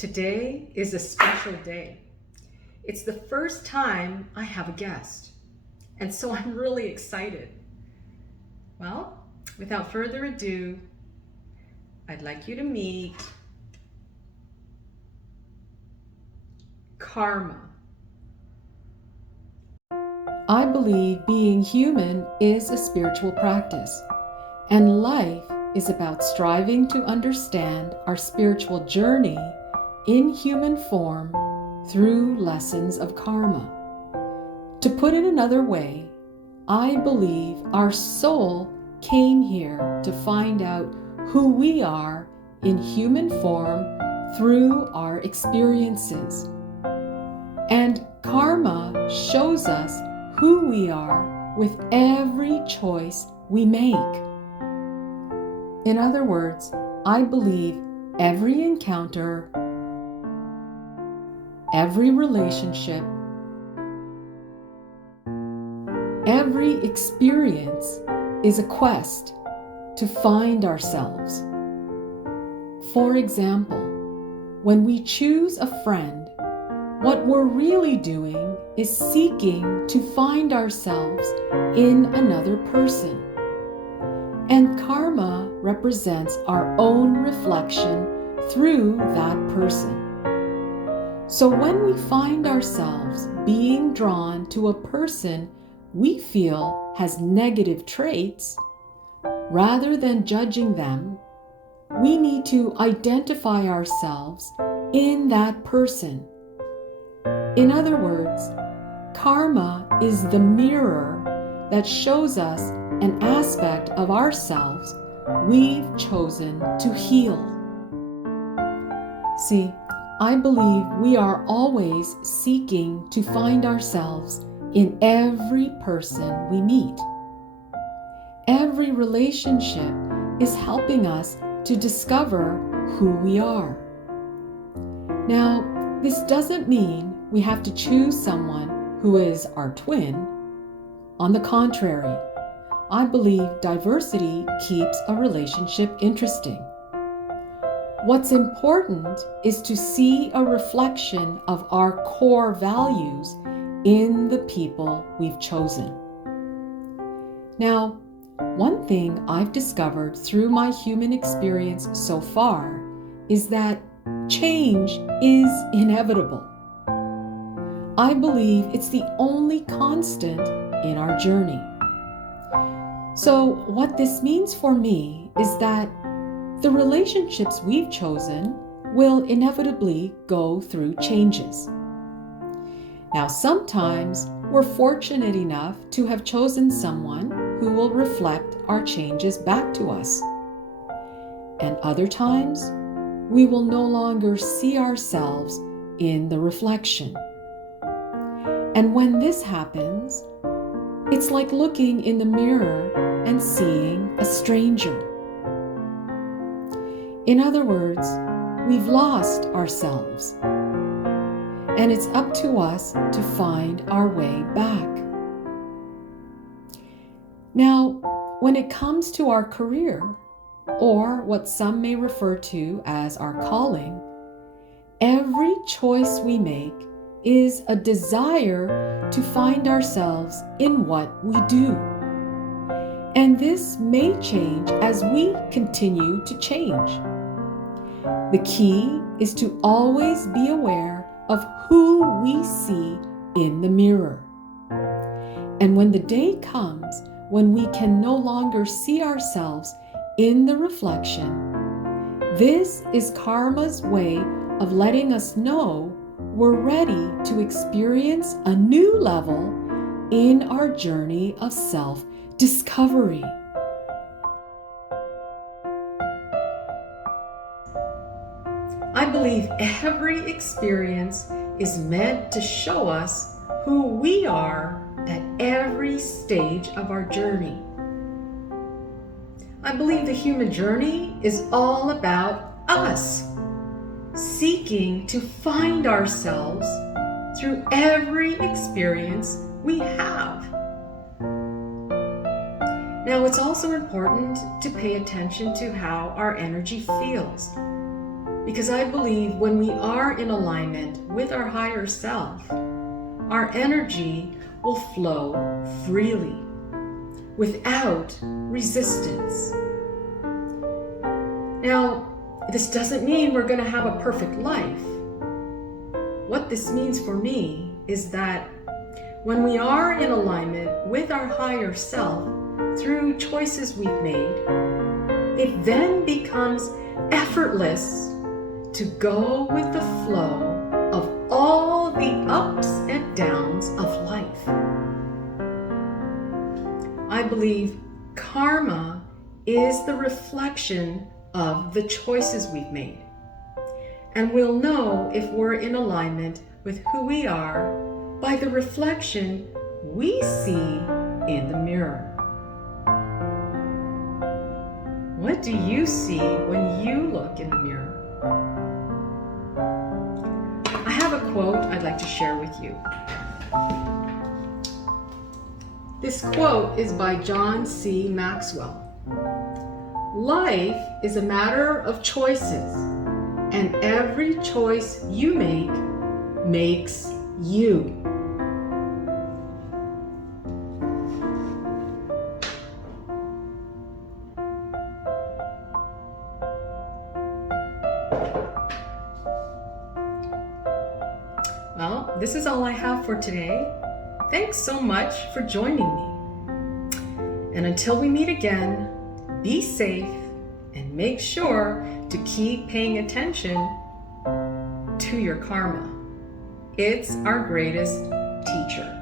Today is a special day. It's the first time I have a guest, and so I'm really excited. Well, without further ado, I'd like you to meet Karma. I believe being human is a spiritual practice, and life is about striving to understand our spiritual journey in human form through lessons of karma. To put it another way, I believe our soul came here to find out who we are in human form through our experiences. And karma shows us who we are with every choice we make. In other words, I believe every encounter, every relationship, every experience is a quest to find ourselves. For example, when we choose a friend, what we're really doing is seeking to find ourselves in another person. And karma represents our own reflection through that person. So when we find ourselves being drawn to a person we feel has negative traits, rather than judging them, we need to identify ourselves in that person. In other words, karma is the mirror that shows us an aspect of ourselves we've chosen to heal. See, I believe we are always seeking to find ourselves in every person we meet. Every relationship is helping us to discover who we are. Now, this doesn't mean we have to choose someone who is our twin. On the contrary, I believe diversity keeps a relationship interesting. What's important is to see a reflection of our core values in the people we've chosen. Now, one thing I've discovered through my human experience so far is that change is inevitable. I believe it's the only constant in our journey. So what this means for me is that the relationships we've chosen will inevitably go through changes. Now, sometimes we're fortunate enough to have chosen someone who will reflect our changes back to us. And other times, we will no longer see ourselves in the reflection. And when this happens, it's like looking in the mirror and seeing a stranger. In other words, we've lost ourselves, and it's up to us to find our way back. Now, when it comes to our career, or what some may refer to as our calling, every choice we make is a desire to find ourselves in what we do. And this may change as we continue to change. The key is to always be aware of who we see in the mirror. And when the day comes when we can no longer see ourselves in the reflection, this is karma's way of letting us know we're ready to experience a new level in our journey of self-discovery. I believe every experience is meant to show us who we are at every stage of our journey. I believe the human journey is all about us, seeking to find ourselves through every experience we have. Now, it's also important to pay attention to how our energy feels, because I believe when we are in alignment with our higher self, our energy will flow freely, without resistance. Now, this doesn't mean we're going to have a perfect life. What this means for me is that when we are in alignment with our higher self through choices we've made, it then becomes effortless to go with the flow of all the ups and downs of life. I believe karma is the reflection of the choices we've made. And we'll know if we're in alignment with who we are by the reflection we see in the mirror. What do you see when you look in the mirror? I have a quote I'd like to share with you. This quote is by John C. Maxwell. Life is a matter of choices, and every choice you make makes you. Well, this is all I have for today. Thanks so much for joining me. And until we meet again, be safe and make sure to keep paying attention to your karma. It's our greatest teacher.